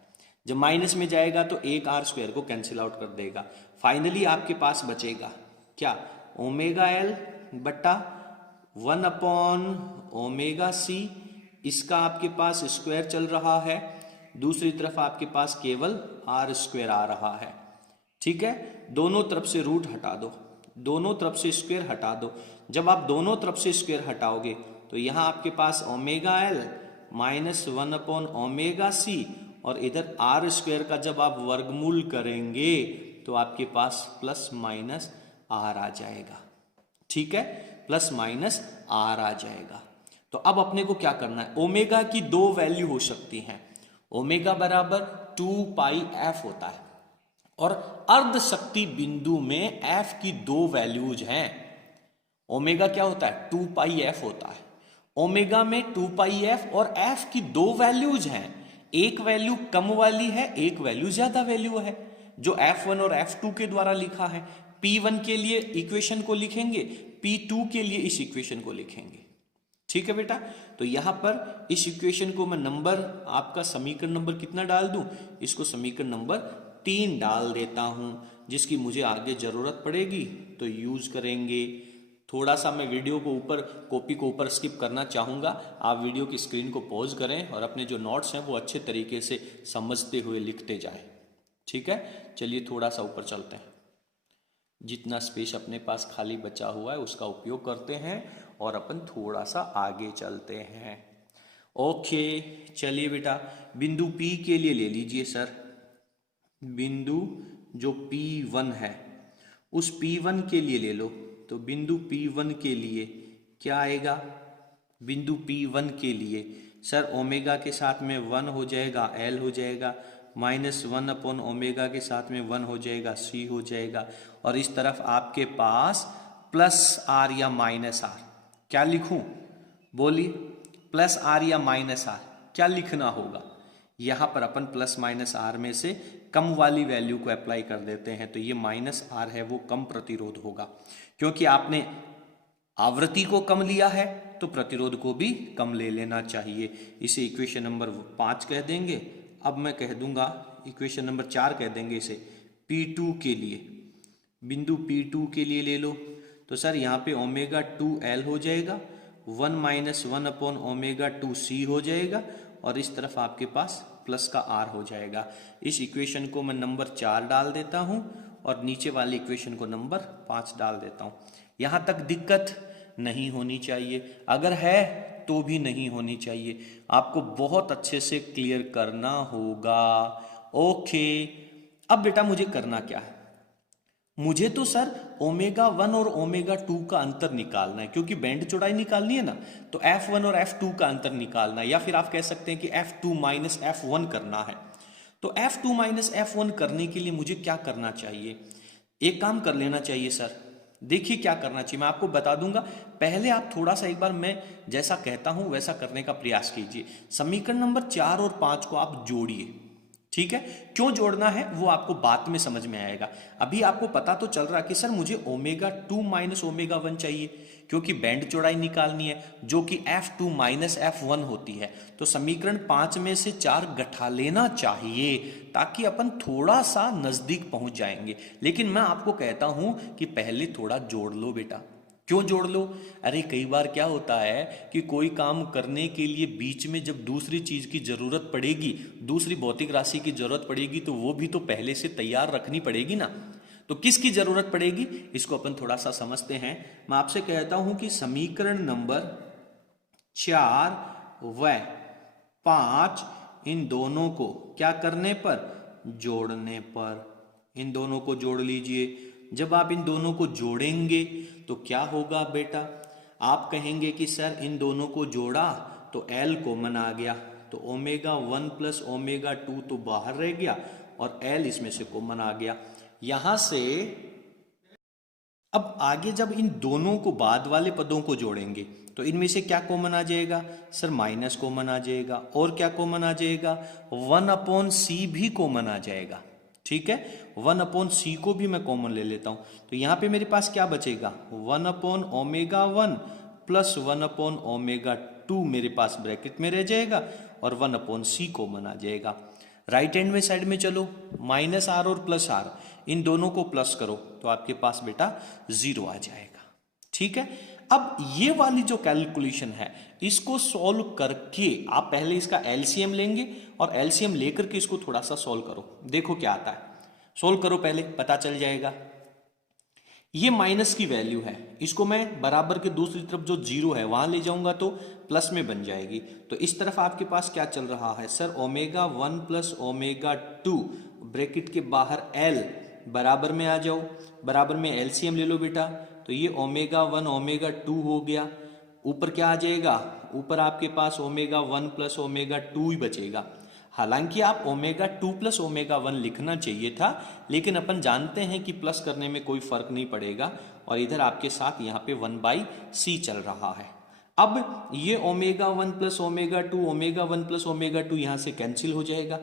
जब माइनस में जाएगा तो एक R स्क्वायर को कैंसिल आउट कर देगा। फाइनली आपके पास बचेगा क्या, ओमेगा L बटा 1 अपॉन ओमेगा C, इसका आपके पास स्क्वायर चल रहा है, दूसरी तरफ आपके पास केवल R स्क्वायर आ रहा है। ठीक है, दोनों तरफ से रूट हटा दो, दोनों तरफ से स्क्वायर हटा दो। जब आप दोनों तरफ से स्क्वायर हटाओगे तो यहां आपके पास omega L minus 1 upon omega C, और इधर R स्क्वायर का जब आप वर्गमूल करेंगे तो आपके पास प्लस माइनस R आ जाएगा। ठीक है, प्लस माइनस R आ जाएगा। तो अब अपने को क्या करना है, ओमेगा की दो वैल्यू हो सकती हैं। ओमेगा बराबर 2 पाई f होता है और अर्ध शक्ति बिंदु में f की दो वैल्यूज हैं। ओमेगा क्या होता है, 2 पाई f होता है। ओमेगा में 2 पाई f और f की दो वैल्यूज हैं, एक वैल्यू कम वाली है, एक वैल्यू ज्यादा वैल्यू है, जो F1 और F2 के द्वारा लिखा है। P1 के लिए इक्वेशन को लिखेंगे, P2 के लिए इस इक्वेशन को लिखेंगे। ठीक है बेटा, तो यहां पर इस इक्वेशन को मैं नंबर, आपका समीकरण नंबर कितना डाल दूं, इसको समीकरण नंबर 3 डाल देता हूं, जिसकी मुझे आगे जरूरत पड़ेगी तो यूज करेंगे। थोड़ा सा मैं वीडियो को ऊपर, कॉपी को ऊपर स्किप करना चाहूँगा। आप वीडियो की स्क्रीन को पॉज करें और अपने जो नोट्स हैं वो अच्छे तरीके से समझते हुए लिखते जाएं। ठीक है, चलिए थोड़ा सा ऊपर चलते हैं। जितना स्पेस अपने पास खाली बचा हुआ है उसका उपयोग करते हैं और अपन थोड़ा सा आगे चलते हैं। ओके, चलिए बेटा, बिंदु P के लिए ले लीजिए सर। बिंदु जो P1 है उस P1 के लिए ले लो। तो बिंदु P1 के लिए क्या आएगा, बिंदु P1 के लिए सर ओमेगा के साथ में 1 हो जाएगा, L हो जाएगा, माइनस 1 अपॉन ओमेगा के साथ में 1 हो जाएगा, C हो जाएगा, और इस तरफ आपके पास प्लस आर या माइनस आर, क्या लिखूं? बोलिए, प्लस आर या माइनस आर, क्या लिखना होगा? यहां पर अपन प्लस माइनस आर में से कम वाली वैल्यू को अप्लाई कर देते हैं, तो ये माइनस आर है वो कम प्रतिरोध होगा, क्योंकि आपने आवृत्ति को कम लिया है तो प्रतिरोध को भी कम ले लेना चाहिए। इसे इक्वेशन नंबर 5 कह देंगे। अब मैं कह दूंगा इक्वेशन नंबर 4 कह देंगे इसे P2 के लिए, बिंदु P2 के लिए ले लो। तो सर यहाँ पे ओमेगा 2L हो जाएगा, 1 माइनस 1 अपॉन ओमेगा 2C हो जाएगा, और इस तरफ आपके पास प्लस का R हो जाएगा। इस इक्वेशन को मैं नंबर 4 डाल देता हूँ और नीचे वाली इक्वेशन को नंबर 5 डाल देता हूँ। यहाँ तक दिक्कत नहीं होनी चाहिए, अगर है तो भी नहीं होनी चाहिए, आपको बहुत अच्छे से क्लियर करना होगा। ओके, अब बेटा मुझे करना क्या है? मुझे तो सर ओमेगा 1 और ओमेगा 2 का अंतर निकालना है, क्योंकि बैंड चौड़ाई निकालनी है ना, तो F1 और F2 का अंतर निकालना है, या फिर आप कह सकते हैं कि F2 माइनस F1 करना है। तो F2 माइनस F1 करने के लिए मुझे क्या करना चाहिए? एक काम कर लेना चाहिए सर, देखिए क्या करना चाहिए, मैं आपको बता दूंगा। पहले आप थोड़ा सा एक बार मैं जैसा कहता हूं वैसा करने का प्रयास कीजिए। समीकरण नंबर 4 और 5 को आप जोड़िए, ठीक है? क्यों जोड़ना है वो आपको बाद में समझ में आएगा। अभी आपको पता तो चल रहा है कि सर मुझे ओमेगा 2 माइनस ओमेगा 1 चाहिए, क्योंकि बैंड चौड़ाई निकालनी है जो कि F2 माइनस F1 होती है। तो समीकरण 5 में से 4 घटा लेना चाहिए ताकि अपन थोड़ा सा नजदीक पहुंच जाएंगे। लेकिन मैं आपको कहता हूं कि पहले थोड़ा जोड़ लो बेटा। क्यों जोड़ लो? अरे कई बार क्या होता है कि कोई काम करने के लिए बीच में जब दूसरी चीज की जरूरत पड़ेगी, दूसरी भौतिक राशि की जरूरत पड़ेगी, तो वो भी तो पहले से तैयार रखनी पड़ेगी ना। तो किसकी जरूरत पड़ेगी इसको अपन थोड़ा सा समझते हैं। मैं आपसे कहता हूं कि समीकरण नंबर 4 व 5 इन दोनों को क्या करने पर? जोड़ने पर। इन दोनों को जोड़ लीजिए। जब आप इन दोनों को जोड़ेंगे तो क्या होगा बेटा? आप कहेंगे कि सर इन दोनों को जोड़ा तो L कॉमन आ गया, तो ओमेगा 1 प्लस ओमेगा 2 तो बाहर रह गया और L इसमें से कॉमन आ गया। यहां से अब आगे जब इन दोनों को बाद वाले पदों को जोड़ेंगे तो इनमें से क्या कॉमन आ जाएगा? सर माइनस कॉमन आ जाएगा, और क्या कॉमन आ जाएगा? 1 अपॉन सी भी कॉमन आ जाएगा, ठीक है? 1 अपॉन सी को भी मैं कॉमन ले लेता हूं, तो यहां पे मेरे पास क्या बचेगा? 1 upon omega 1 plus 1 upon omega 2 मेरे पास ब्रैकेट में रह जाएगा, और 1 अपॉन सी कॉमन आ जाएगा। राइट हैंड में साइड में चलो, माइनस आर और प्लस आर इन दोनों को प्लस करो तो आपके पास बेटा 0 आ जाएगा, ठीक है? अब ये वाली जो कैलकुलेशन है इसको सॉल्व करके आप पहले इसका एलसीएम लेंगे, और एलसीएम लेकर के इसको थोड़ा सा सॉल्व करो, देखो क्या आता है। सॉल्व करो पहले, पता चल जाएगा। ये माइनस की वैल्यू है, इसको मैं बराबर के दूसरी तरफ जो 0 है वहां ले जाऊंगा तो प्लस में बन जाएगी। तो इस तरफ आपके पास क्या चल रहा है? Sir omega 1 plus omega 2 bracket के बाहर L बराबर में आ जाओ, बराबर में एलसीएम ले लो बेटा, तो ये ओमेगा 1 ओमेगा 2 हो गया। ऊपर क्या आ जाएगा? ऊपर आपके पास ओमेगा 1 प्लस ओमेगा 2 ही बचेगा। हालांकि आप ओमेगा 2 प्लस ओमेगा 1 लिखना चाहिए था, लेकिन अपन जानते हैं कि प्लस करने में कोई फर्क नहीं पड़ेगा, और इधर आपके साथ यहाँ पे 1/c चल रहा है। अब ये omega 1 plus omega 2 omega 1 plus omega 2 यहां से कैंसिल हो जाएगा,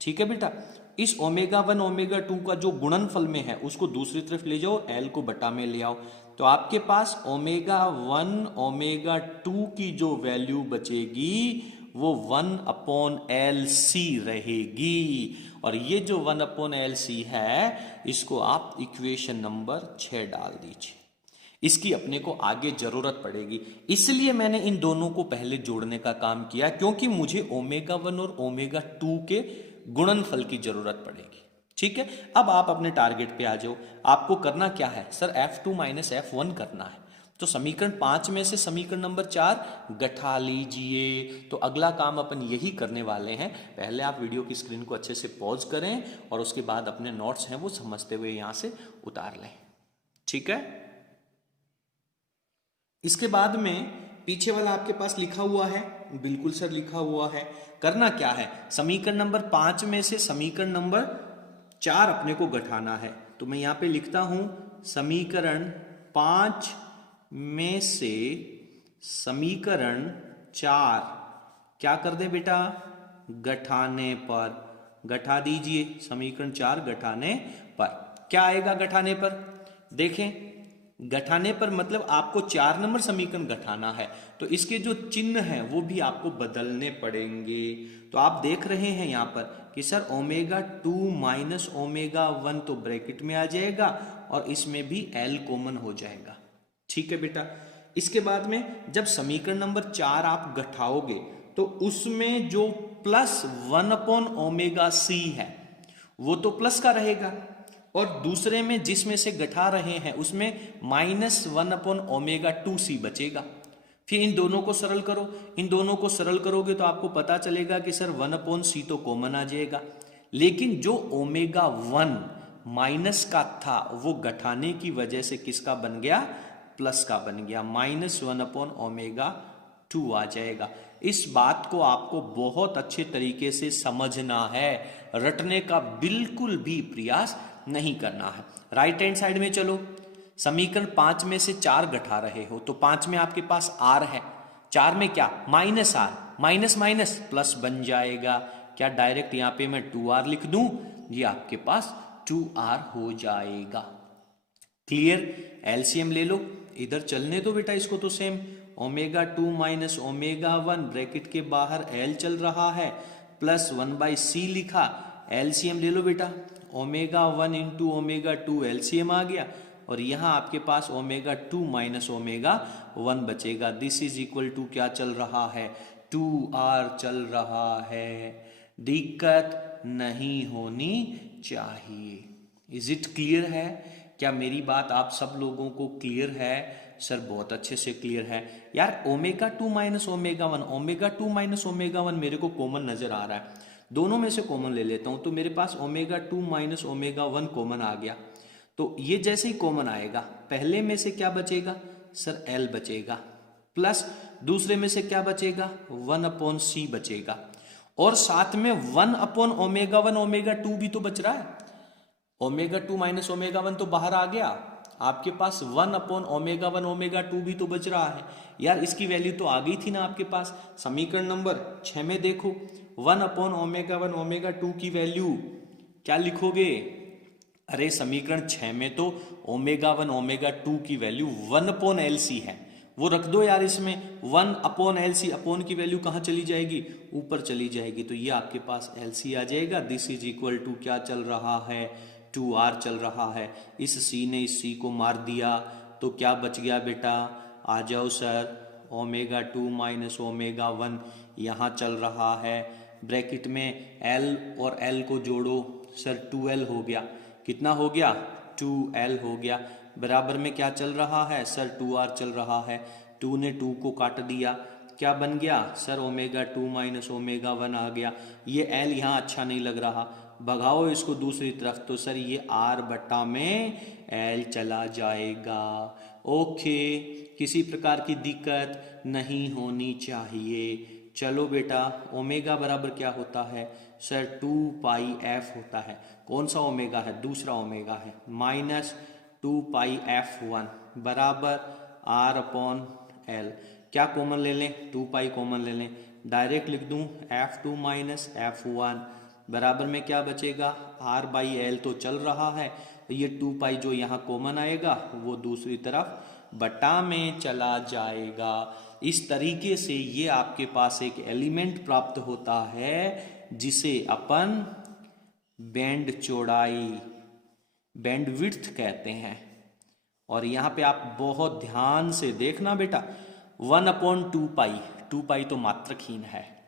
ठीक है बेटा? इस ओमेगा 1 ओमेगा 2 का जो गुणनफल में है उसको दूसरी तरफ ले जाओ, L को बटा में ले आओ, तो आपके पास ओमेगा 1 ओमेगा 2 की जो वैल्यू बचेगी वो 1 अपॉन LC रहेगी, और ये जो 1 अपॉन LC है इसको आप इक्वेशन नंबर 6 डाल दीजिए। इसकी अपने को आगे जरूरत पड़ेगी, इसलिए मैंने इन दोनों को पहले जोड़ने का काम किया, क्योंकि मुझे ओमेगा 1 और ओमेगा 2 के गुणनफल की जरूरत पड़ेगी, ठीक है? अब आप अपने टारगेट पे आ जाओ। आपको करना क्या है? सर F2 माइनस F1 करना है, तो समीकरण 5 में से समीकरण नंबर 4 घटा लीजिए। तो अगला काम अपन यही करने वाले हैं। पहले आप वीडियो की स्क्रीन को अच्छे से पॉज करें और उसके बाद अपने नोट्स हैं वो समझते हुए यहां से उतार लें, ठीक है? इसके बाद में पीछे वाला आपके पास लिखा हुआ है, बिल्कुल सर लिखा हुआ है। करना क्या है? समीकरण नंबर 5 में से समीकरण नंबर 4 अपने को घटाना है, तो मैं यहां पे लिखता हूं समीकरण 5 में से समीकरण 4 क्या कर दे बेटा, घटाने पर, घटा दीजिए समीकरण 4 घटाने पर। क्या आएगा घटाने पर, देखें घटाने पर मतलब आपको 4 नंबर समीकरण घटाना है, तो इसके जो चिन्ह हैं वो भी आपको बदलने पड़ेंगे। तो आप देख रहे हैं यहां पर कि सर ω2 माइनस ω1 तो ब्रैकेट में आ जाएगा और इसमें भी L कॉमन हो जाएगा। ठीक है बेटा। इसके बाद में जब समीकरण नंबर 4 आप घटाओगे तो उसमें जो +1/ωc है वो तो प्लस का रहेगा, और दूसरे में जिसमें से घटा रहे हैं उसमें -1/ω2c बचेगा। फिर इन दोनों को सरल करो, इन दोनों को सरल करोगे तो आपको पता चलेगा कि सर 1/c तो कॉमन आ जाएगा, लेकिन जो ω1 माइनस का था वो घटाने की वजह से किसका बन गया, प्लस का बन गया, -1/ω2 आ जाएगा। इस बात को आपको बहुत अच्छे तरीके से समझना है, रटने का बिल्कुल भी प्रयास नहीं करना है। राइट हैंड साइड में चलो, समीकरण 5 में से 4 घटा रहे हो तो 5 में आपके पास r है, 4 में क्या -r, माइनस माइनस प्लस बन जाएगा। क्या डायरेक्ट यहां पे मैं 2r लिख दूं, ये आपके पास 2r हो जाएगा। क्लियर। एलसीएम ले लो, इधर चलने दो बेटा इसको तो सेम, ω2 माइनस ω1 ब्रैकेट के बाहर L चल रहा है प्लस 1/c लिखा, एलसीएम ले लो बेटा, ω1 इंटू ω2 एलसीएम आ गया और यहां आपके पास ω2 माइनस ω1 बचेगा। दिस इज इक्वल टू क्या चल रहा है, 2r चल रहा है। दिक्कत नहीं होनी चाहिए। इज इट क्लियर है? क्या मेरी बात आप सब लोगों को क्लियर है? सर बहुत अच्छे से क्लियर है यार। ω2 माइनस ω1 मेरे को कॉमन नजर आ रहा है, दोनों में से कॉमन ले लेता हूं तो मेरे पास ω2 माइनस ω1 कॉमन आ गया। तो ये जैसे ही कॉमन आएगा पहले में से क्या बचेगा सर, L बचेगा, प्लस दूसरे में से क्या बचेगा, 1/c बचेगा, और साथ में 1/ω1 ω2 भी तो बच रहा है। ω2 माइनस ω1 तो बाहर आ गया, आपके पास 1/ω1 ω2 भी तो बच रहा है। यार इसकी वैल्यू तो आ गई थी ना आपके पास। समीकरण नंबर 6 में देखो, 1/ω1 ω2 की वैल्यू क्या लिखोगे, अरे समीकरण 6 में तो ω1 ω2 की वैल्यू 1/LC है, वो रख दो यार इसमें। 1/LC, अपोन की वैल्यू कहां चली जाएगी, ऊपर चली जाएगी, तो ये आपके पास LC आ जाएगा। दिस इज इक्वल टू क्या चल रहा है, 2r चल रहा है। इस c ने इस c को मार दिया तो क्या बच गया बेटा, आ जाओ सर, ω2 माइनस ω1 यहां चल रहा है, ब्रैकेट में L और L को जोड़ो सर, 2L हो गया। कितना हो गया, 2L हो गया। बराबर में क्या चल रहा है सर, 2r चल रहा है। 2 ने 2 को काट दिया, क्या बन गया सर, ω2 माइनस ω1 आ गया। ये L यहाँ अच्छा नहीं लग रहा, भगाओ इसको दूसरी तरफ, तो सर ये r बटा में L चला जाएगा। ओके, किसी प्रकार की दिक्कत नहीं होनी चाहिए। चलो बेटा, ओमेगा बराबर क्या होता है सर, 2πf होता है। कौन सा ओमेगा है, दूसरा ओमेगा है, माइनस 2πf1 बराबर r/L। क्या कॉमन ले लें, 2π कॉमन ले लें, डायरेक्ट लिख दूं f2 माइनस f1 बराबर में क्या बचेगा, r/L तो चल रहा है, ये 2π जो यहाँ कॉमन आएगा वो दूसरी तरफ बटा में चला जाएगा। इस तरीके से ये आपके पास एक एलिमेंट प्राप्त होता है जिसे अपन बैंड चौड़ाई, बैंडविड्थ कहते हैं। और यहाँ पे आप बहुत ध्यान से देखना बेटा, 1/2π, 2π तो मात्रकहीन है,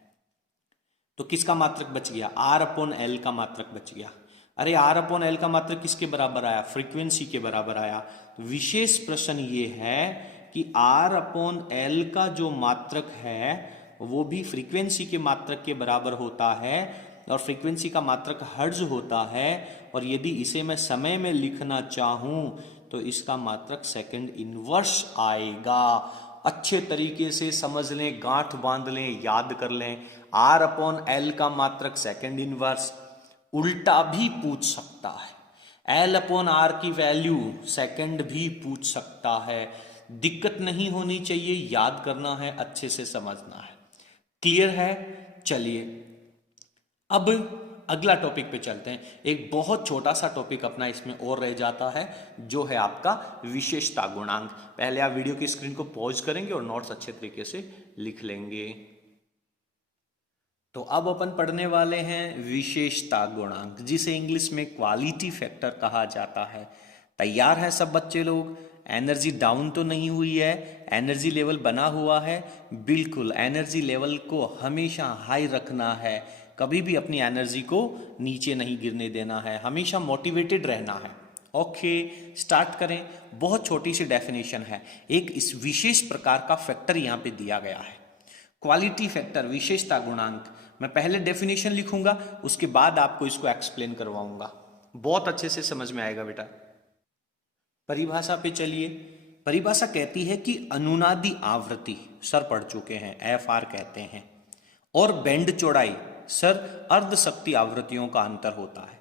तो किसका मात्रक बच गया, r/L का मात्रक बच गया। अरे r/L का मात्रक किसके बराबर आया, फ्रीक्वेंसी के बराबर आया। विशेष प्रश्न ये है कि r/L का जो मात्रक है वो भी फ्रीक्वेंसी के मात्रक के बराबर होता है, और फ्रीक्वेंसी का मात्रक हर्ट्ज होता है, और यदि इसे मैं समय में लिखना चाहूं तो इसका मात्रक सेकंड इनवर्स आएगा। अच्छे तरीके से समझ लें, गांठ बांध लें, याद कर लें। r/L का मात्रक सेकंड इनवर्स, उल्टा भी पूछ सकता है, एल अपॉन आर की वैल्यू सेकंड भी पूछ सकता है, दिक्कत नहीं होनी चाहिए, याद करना है, अच्छे से समझना है। क्लियर है? चलिए अब अगला टॉपिक पे चलते हैं। एक बहुत छोटा सा टॉपिक अपना इसमें और रह जाता है, जो है आपका विशेषता गुणांक। पहले आप वीडियो की स्क्रीन को पॉज करेंगे और नोट्स अच्छे तरीके से लिख लेंगे। तो अब अपन पढ़ने वाले हैं विशेषता गुणांक, जिसे इंग्लिश में क्वालिटी फैक्टर कहा जाता है। तैयार है सब बच्चे लोग? एनर्जी डाउन तो नहीं हुई है, एनर्जी लेवल बना हुआ है। बिल्कुल, एनर्जी लेवल को हमेशा हाई रखना है, कभी भी अपनी एनर्जी को नीचे नहीं गिरने देना है, हमेशा मोटिवेटेड रहना है। ओके, स्टार्ट करें। बहुत छोटी सी डेफिनेशन है, एक इस विशेष प्रकार का फैक्टर यहां पे दिया गया है, क्वालिटी फैक्टर, विशेषता गुणांक। मैं पहले डेफिनेशन लिखूंगा, उसके बाद आपको इसको एक्सप्लेन करवाऊंगा, बहुत अच्छे से समझ में आएगा बेटा। परिभाषा पे चलिए। परिभाषा कहती है कि अनुनादी आवृत्ति, सर पढ़ चुके हैं, एफआर कहते हैं, और बैंड चौड़ाई, सर अर्ध शक्ति आवृत्तियों का अंतर होता है।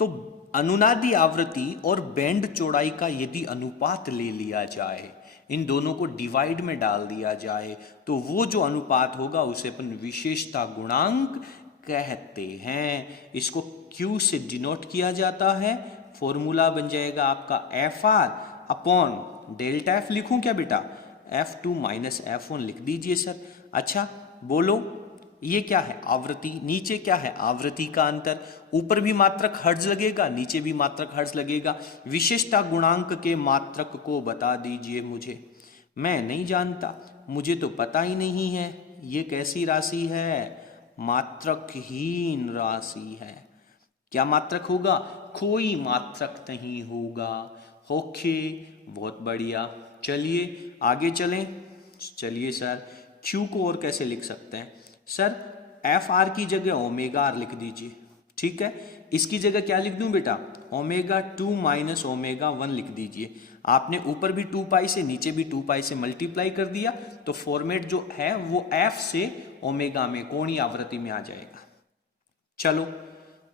तो अनुनादी आवृत्ति और बैंड चौड़ाई का यदि अनुपात ले लिया जाए, इन दोनों को डिवाइड में डाल दिया जाए, तो वो जो अनुपात होगा उसे अपन विशेषता गुणांक कहते हैं। इसको Q से डिनोट किया जाता है। फॉर्मूला बन जाएगा आपका FR अपॉन डेल्टा F। लिखूं क्या बेटा? F2 माइनस F1 लिख दीजिए सर। अच्छा बोलो, ये क्या है? आवृत्ति। नीचे क्या है? आवृत्ति का अंतर। ऊपर भी मात्रक हर्ट्ज लगेगा, नीचे भी मात्रक हर्ट्ज लगेगा। विशेषता गुणांक के मात्रक को बता दीजिए मुझे। मैं नहीं जानता, मुझे तो पता ही नहीं है। ये कैसी राशि है? मात्रकहीन राशि है। क्या मात्रक होगा? कोई मात्रक नहीं होगा। ओके, बहुत बढ़िया। चलिए आगे चलें। चलिए सर, Q को और कैसे लिख सकते हैं? सर FR की जगह ओमेगा R लिख दीजिए, ठीक है। इसकी जगह क्या लिख दूं बेटा? ओमेगा 2 माइनस ओमेगा 1 लिख दीजिए। आपने ऊपर भी 2 पाई से, नीचे भी 2 पाई से मल्टीप्लाई कर दिया, तो फॉर्मेट जो है वो F से ओमेगा में, कोणीय आवृत्ति में आ जाएगा। चलो,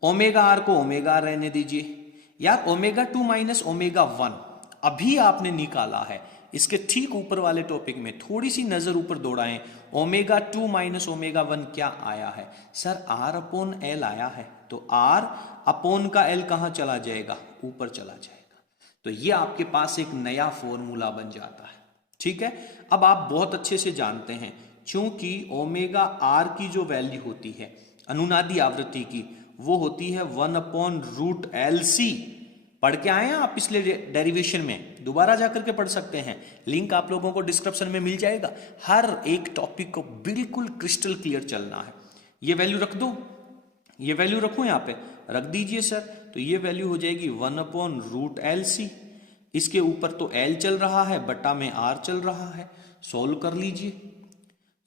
ओमेगा R को ओमेगा R रहने दीजिए। यार ओमेगा 2 माइनस ओमेगा 1 अभी आपने निकाला है, इसके ठीक ऊपर वाले टॉपिक में थोड़ी सी नजर ऊपर दौड़ाएं। ओमेगा 2 माइनस ओमेगा 1 क्या आया है? सर R अपॉन L आया है। तो R अपॉन का L कहां चला जाएगा? ऊपर चला जाएगा। तो ये आपके पास एक नया फॉर्मूला बन जाता है, ठीक है। अब आप बहुत अच्छे से जानते हैं, क्योंकि ओमेगा R की जो वैल्यू होती है अनुनादी आवृत्ति की, वो होती है 1 अपॉन रूट LC। पढ़ के आए हैं आप पिछले डेरिवेशन में, दोबारा जाकर के पढ़ सकते हैं, लिंक आप लोगों को डिस्क्रिप्शन में मिल जाएगा। हर एक टॉपिक को बिल्कुल क्रिस्टल क्लियर चलना है। ये वैल्यू रख दो, ये वैल्यू रखूं यहां पे, रख दीजिए सर। तो ये वैल्यू हो जाएगी 1 अपॉन रूट LC। इसके ऊपर तो L चल रहा है, बटा में R चल रहा है। सोल्व कर लीजिए,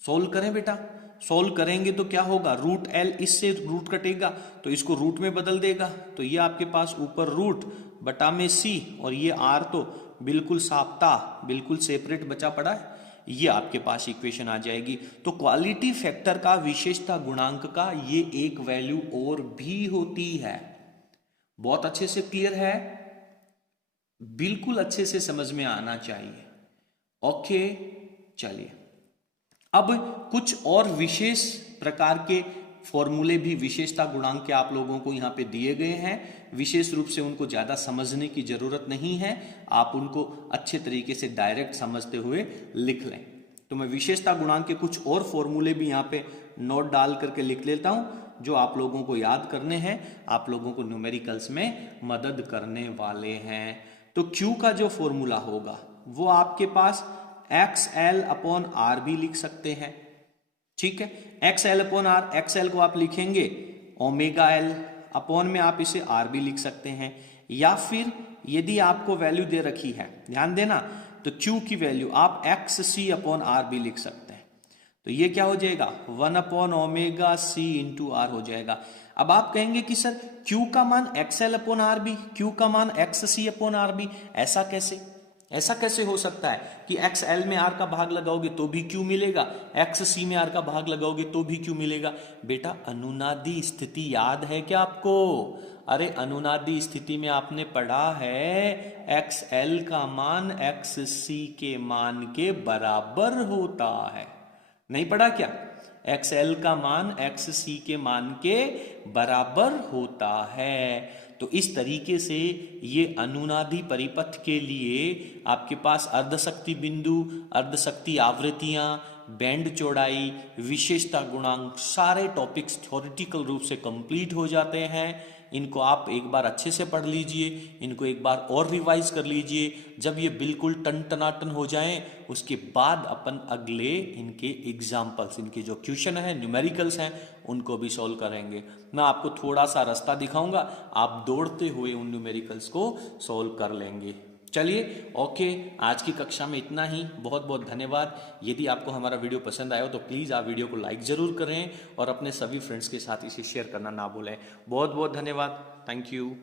सोल्व करें बेटा। सोल्व करेंगे तो क्या होगा? रूट L, इससे रूट कटेगा तो इसको रूट में बदल देगा, तो ये आपके पास ऊपर रूट बटा में C, और ये R तो बिल्कुल साप्ता, बिल्कुल सेपरेट बचा पड़ा है। ये आपके पास इक्वेशन आ जाएगी। तो क्वालिटी फैक्टर का, विशेषता गुणांक का, ये एक वैल्यू और भी होती है। बहुत अच्छे से क्लियर है? बिल्कुल अच्छे से समझ में आना चाहिए। ओके, चलिए अब कुछ और विशेष प्रकार के फॉर्मूले भी विशेषता गुणांक के आप लोगों को यहाँ पे दिए गए हैं। विशेष रूप से उनको ज़्यादा समझने की ज़रूरत नहीं है, आप उनको अच्छे तरीके से डायरेक्ट समझते हुए लिख लें। तो मैं विशेषता गुणांक के कुछ और फॉर्मूले भी यहाँ पे नोट डाल करके लिख लेता हूँ, जो आप लोगों को याद करने हैं, आप लोगों को न्यूमेरिकल्स में मदद करने वाले हैं। तो Q का जो फॉर्मूला होगा वो आपके पास XL अपॉन R भी लिख सकते हैं, ठीक है। XL अपॉन R, XL को आप लिखेंगे ओमेगा L, अपॉन में आप इसे R भी लिख सकते हैं। या फिर यदि आपको वैल्यू दे रखी है, ध्यान देना, तो Q की वैल्यू आप XC अपॉन R भी लिख सकते हैं। तो ये क्या हो जाएगा? 1 upon omega C into R हो जाएगा। अब आप कहेंगे कि सर Q का मान XL अपॉन R भी, Q का मान XC अपॉन R भी, ऐसा कैसे? ऐसा कैसे हो सकता है कि एक्स एल में आर का भाग लगाओगे तो भी क्यू मिलेगा, एक्स सी में आर का भाग लगाओगे तो भी क्यू मिलेगा? बेटा अनुनादी स्थिति याद है क्या आपको? अरे अनुनादी स्थिति में आपने पढ़ा है एक्स एल का मान एक्स सी के मान के बराबर होता है, नहीं पढ़ा क्या? एक्स एल का मान एक्स सी के मान के बराबर होता है। तो इस तरीके से ये अनुनादी परिपथ के लिए आपके पास अर्धशक्ति बिंदु, अर्धशक्ति आवृत्तियां, बैंड चौड़ाई, विशेषता गुणांक सारे टॉपिक्स थ्योरेटिकल रूप से कंप्लीट हो जाते हैं। इनको आप एक बार अच्छे से पढ़ लीजिए, इनको एक बार और रिवाइज कर लीजिए। जब ये बिल्कुल टन टनाटन हो जाएं उसके बाद अपन अगले इनके एग्जाम्पल्स, इनके जो क्वेश्चन है न्यूमेरिकल्स हैं उनको भी सॉल्व करेंगे। मैं आपको थोड़ा सा रास्ता दिखाऊंगा, आप दौड़ते हुए उन न्यूमेरिकल्स को सॉल्व कर लेंगे। चलिए ओके, आज की कक्षा में इतना ही। बहुत बहुत धन्यवाद। यदि आपको हमारा वीडियो पसंद आया हो तो प्लीज़ आप वीडियो को लाइक ज़रूर करें और अपने सभी फ्रेंड्स के साथ इसे शेयर करना ना भूलें। बहुत बहुत धन्यवाद। Thank you.